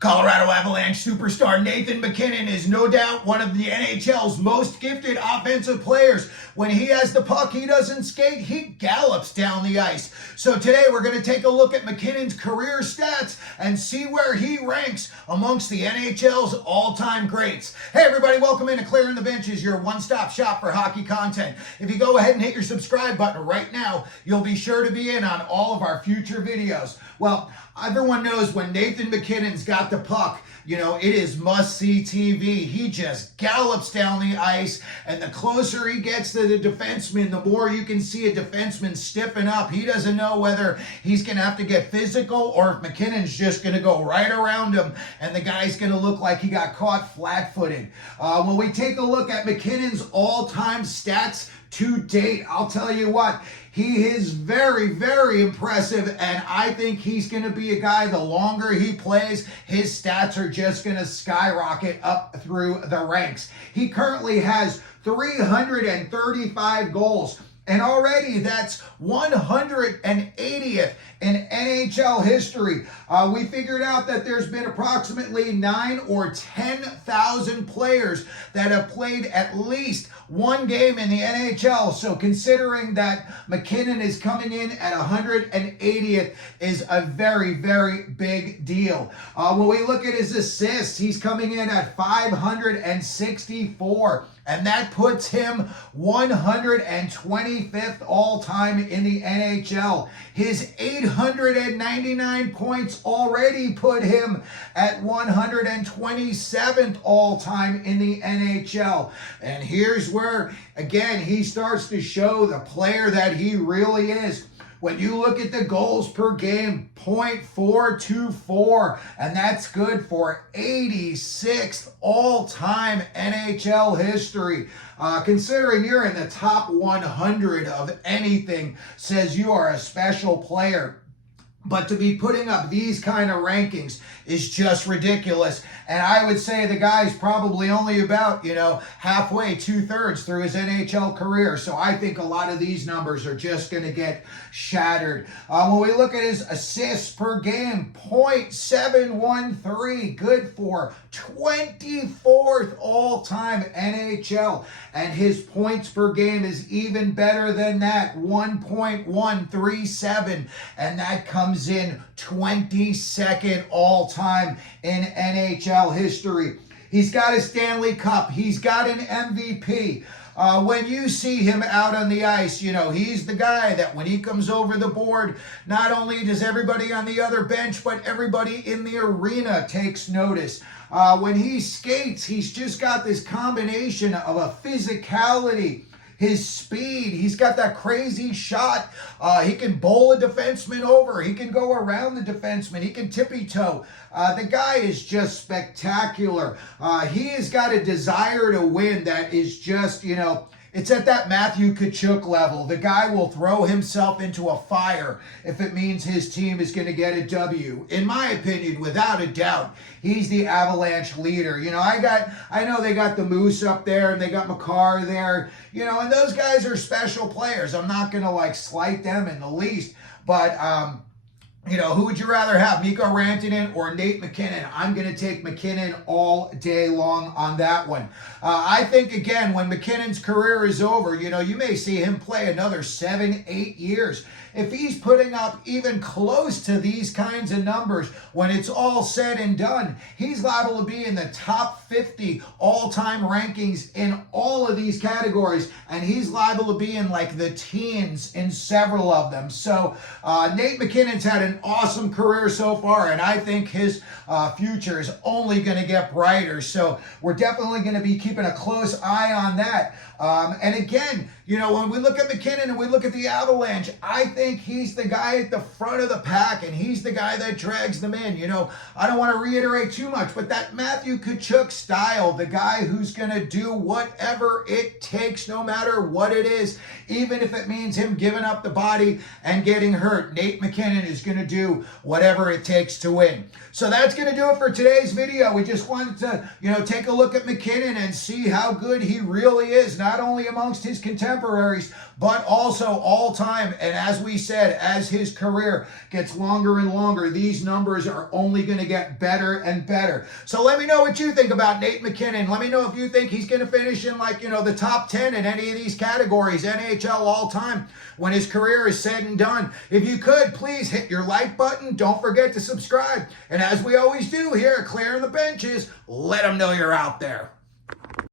Colorado Avalanche superstar Nathan MacKinnon is no doubt one of the NHL's most gifted offensive players. When he has the puck, he doesn't skate, he gallops down the ice. So today we're going to take a look at MacKinnon's career stats and see where he ranks amongst the NHL's all-time greats. Hey everybody, welcome into Clearing the Benches, your one-stop shop for hockey content. If you go ahead and hit your subscribe button right now, you'll be sure to be in on all of our future videos. Well, everyone knows when Nathan MacKinnon's got the puck, you know, it is must-see TV. He just gallops down the ice, and the closer he gets to the defenseman, the more you can see a defenseman stiffen up. He doesn't know whether he's going to have to get physical or if MacKinnon's just going to go right around him, and the guy's going to look like he got caught flat-footed. When we take a look at MacKinnon's all-time stats to date, I'll tell you what, he is very, very impressive, and I think he's going to be a guy, the longer he plays, his stats are just going to skyrocket up through the ranks. He currently has 335 goals, and already that's 180th in NHL history. We figured out that there's been approximately 9,000 or 10,000 players that have played at least one game in the NHL. So considering that MacKinnon is coming in at 180th is a very, very big deal. When we look at his assists, he's coming in at 564. And that puts him 125th all-time in the NHL. His 899 points already put him at 127th all-time in the NHL. And here's where, again, he starts to show the player that he really is. When you look at the goals per game, .424, and that's good for 86th all-time NHL history. Considering you're in the top 100 of anything, says you are a special player. But to be putting up these kind of rankings is just ridiculous. And I would say the guy's probably only about, halfway, 2/3 through his NHL career. So I think a lot of these numbers are just going to get shattered. When we look at his assists per game, .713, good for 24th all-time NHL. And his points per game is even better than that, 1.137. And that comes in 22nd all-time in NHL history. He's got a Stanley Cup. He's got an MVP. When you see him out on the ice, he's the guy that when he comes over the board, not only does everybody on the other bench, but everybody in the arena takes notice. When he skates, he's just got this combination of a physicality, his speed, he's got that crazy shot. He can bowl a defenseman over. He can go around the defenseman. He can tippy-toe. The guy is just spectacular. He has got a desire to win that is just, it's at that Matthew Tkachuk level. The guy will throw himself into a fire if it means his team is going to get a W. In my opinion, without a doubt, he's the Avalanche leader. I know they got the Moose up there and they got Makar there, and those guys are special players. I'm not going to slight them in the least, but who would you rather have, Mikko Rantanen or Nate MacKinnon? I'm going to take MacKinnon all day long on that one. I think, again, when MacKinnon's career is over, you may see him play another 7-8 years. If he's putting up even close to these kinds of numbers, when it's all said and done, he's liable to be in the top 50 all-time rankings in all of these categories, and he's liable to be in the teens in several of them. So Nate MacKinnon's had an awesome career so far, and I think his future is only going to get brighter. So we're definitely going to be keeping a close eye on that. And again, when we look at MacKinnon and we look at the Avalanche, I think he's the guy at the front of the pack, and he's the guy that drags them in. I don't want to reiterate too much, but that Matthew Tkachuk style, the guy who's going to do whatever it takes, no matter what it is, even if it means him giving up the body and getting hurt, Nate MacKinnon is going to do whatever it takes to win. So that's going to do it for today's video. We just wanted to, take a look at MacKinnon and see how good he really is, not only amongst his contemporaries, but also all time. And as we said, as his career gets longer and longer, these numbers are only going to get better and better. So let me know what you think about Nate MacKinnon. Let me know if you think he's going to finish in the top 10 in any of these categories, NHL all time, when his career is said and done. If you could, please hit your like button. Don't forget to subscribe. And as we always do here at Clearing the Benches, let them know you're out there.